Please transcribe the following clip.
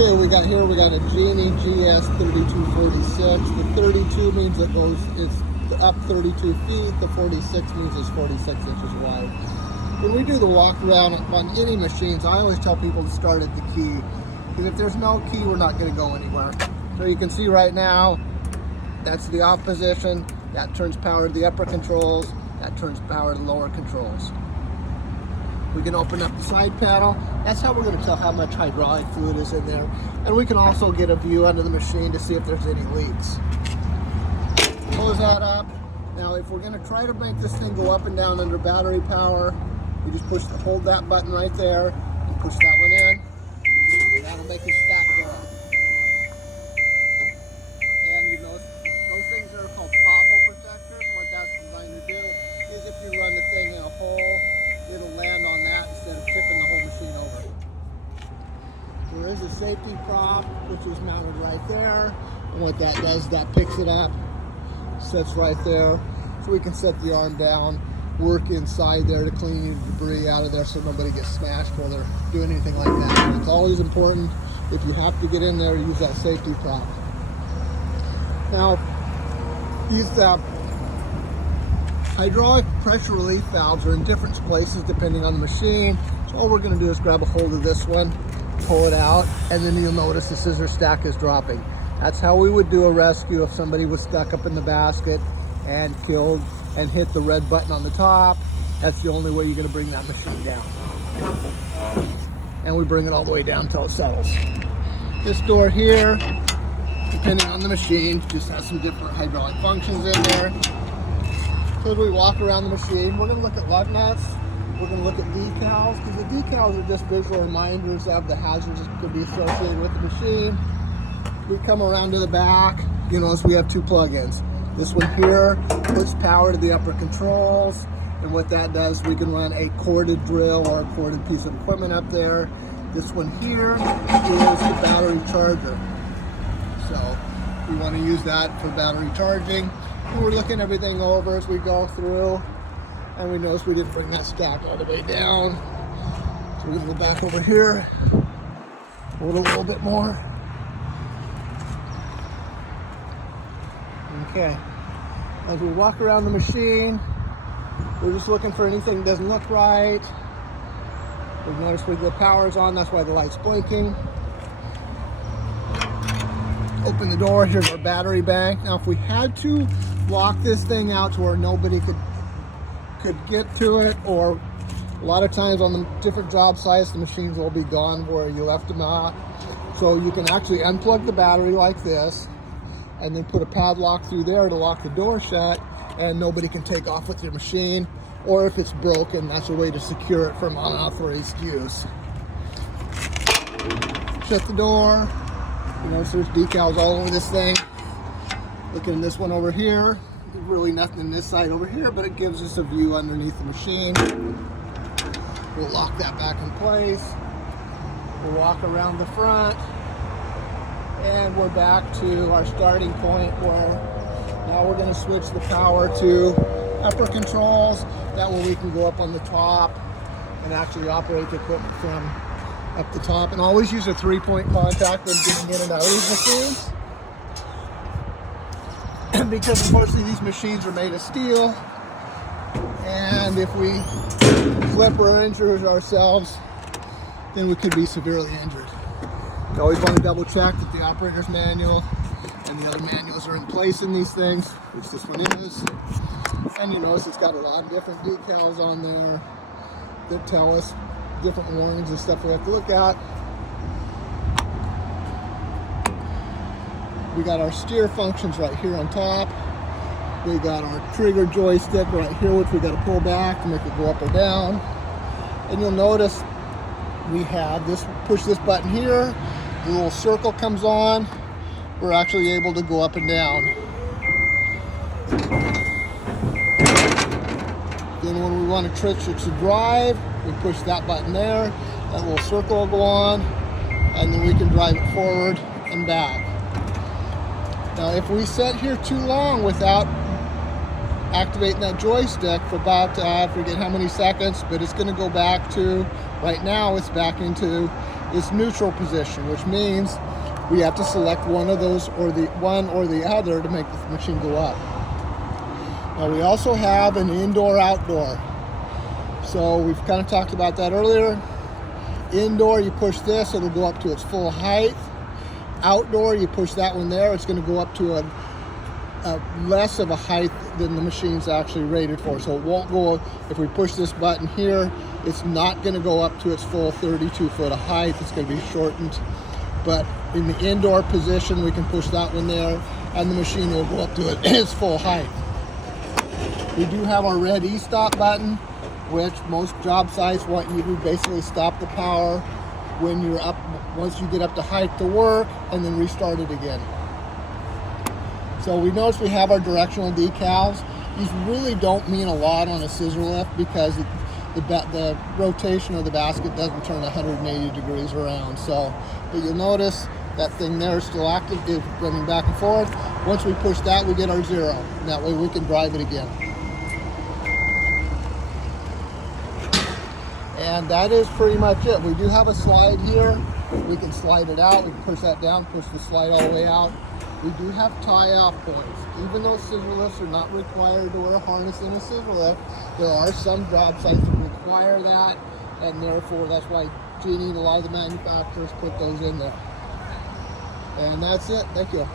Okay, we got a Genie GS3246. The 32 means it's up 32 feet. The 46 means it's 46 inches wide. When we do the walk around on any machines, I always tell people to start at the key. Because if there's no key, we're not going to go anywhere. So you can see right now, that's the off position. That turns power to the upper controls. That turns power to the lower controls. We can open up the side panel. That's how we're going to tell how much hydraulic fluid is in there. And we can also get a view under the machine to see if there's any leaks. Close that up. Now if we're going to try to make this thing go up and down under battery power, you just hold that button right there and push that one in. And that'll make it stack go up. And you notice those things are called pothole protectors. What that's designed to do is if you run the thing in a hole, it'll land on that instead of tipping the whole machine over. There is a safety prop, which is mounted right there. And what that does, that picks it up, sits right there. So we can set the arm down, work inside there to clean the debris out of there so nobody gets smashed while they're doing anything like that. And it's always important, if you have to get in there, to use that safety prop. Now, these hydraulic pressure relief valves are in different places depending on the machine. So all we're going to do is grab a hold of this one, pull it out, and then you'll notice the scissor stack is dropping. That's how we would do a rescue if somebody was stuck up in the basket and killed and hit the red button on the top. That's the only way you're going to bring that machine down. And we bring it all the way down until it settles. This door here, depending on the machine, just has some different hydraulic functions in there. So as we walk around the machine, we're going to look at lug nuts, we're going to look at decals, because the decals are just visual reminders of the hazards that could be associated with the machine. We come around to the back, you notice we have two plug-ins. This one here puts power to the upper controls, and what that does, we can run a corded drill or a corded piece of equipment up there. This one here is the battery charger. So we want to use that for battery charging. And we're looking everything over as we go through, and we notice we didn't bring that stack all the way down. So we're going to go back over here, hold a little bit more. Okay, as we walk around the machine, we're just looking for anything that doesn't look right. We've noticed the power's on, that's why the light's blinking. Open the door, here's our battery bank. Now if we had to lock this thing out to where nobody could get to it, or a lot of times on the different job sites, the machines will be gone where you left them out. So you can actually unplug the battery like this, and then put a padlock through there to lock the door shut, and nobody can take off with your machine. Or if it's broken, that's a way to secure it from unauthorized use. Shut the door. You notice there's decals all over this thing. Looking at this one over here, there's really nothing in this side over here, but it gives us a view underneath the machine. We'll lock that back in place. We'll walk around the front, and we're back to our starting point where now we're going to switch the power to upper controls. That way we can go up on the top and actually operate the equipment from up the top. And always use a 3-point contact when getting in and out of these machines. Because unfortunately these machines are made of steel, and if we flip or injure ourselves, then we could be severely injured. You always want to double check that the operator's manual and the other manuals are in place in these things, which this one is. And you notice it's got a lot of different decals on there that tell us different warnings and stuff we have to look at. We got our steer functions right here on top. We got our trigger joystick right here, which we got to pull back to make it go up or down. And you'll notice we have this, push this button here, the little circle comes on, we're actually able to go up and down. Then when we want to switch it to drive, we push that button there, that little circle will go on, and then we can drive it forward and back. Now if we sit here too long without activating that joystick for about, I forget how many seconds, but it's going to go back to, right now it's back into it's neutral position, which means we have to select one of those, or the other, to make the machine go up. Now we also have an indoor-outdoor. So we've kind of talked about that earlier. Indoor, you push this, it'll go up to its full height. Outdoor, you push that one there, it's going to go up to a less of a height than the machine's actually rated for. So it won't go, if we push this button here, it's not going to go up to its full 32 foot of height. It's going to be shortened. But in the indoor position, we can push that one there, and the machine will go up to its full height. We do have our red e-stop button, which most job sites want you to basically stop the power when you're up, once you get up to height to work, and then restart it again. So we notice we have our directional decals. These really don't mean a lot on a scissor lift because the rotation of the basket doesn't turn 180 degrees around. So, but you'll notice that thing there is still active, it's running back and forth. Once we push that, we get our 0. And that way we can drive it again. And that is pretty much it. We do have a slide here. We can slide it out. We can push that down, push the slide all the way out. We do have tie-off points. Even though scissor lifts are not required to wear a harness in a scissor lift, there are some job sites that require that, and therefore that's why Genie and a lot of the manufacturers put those in there. And that's it. Thank you.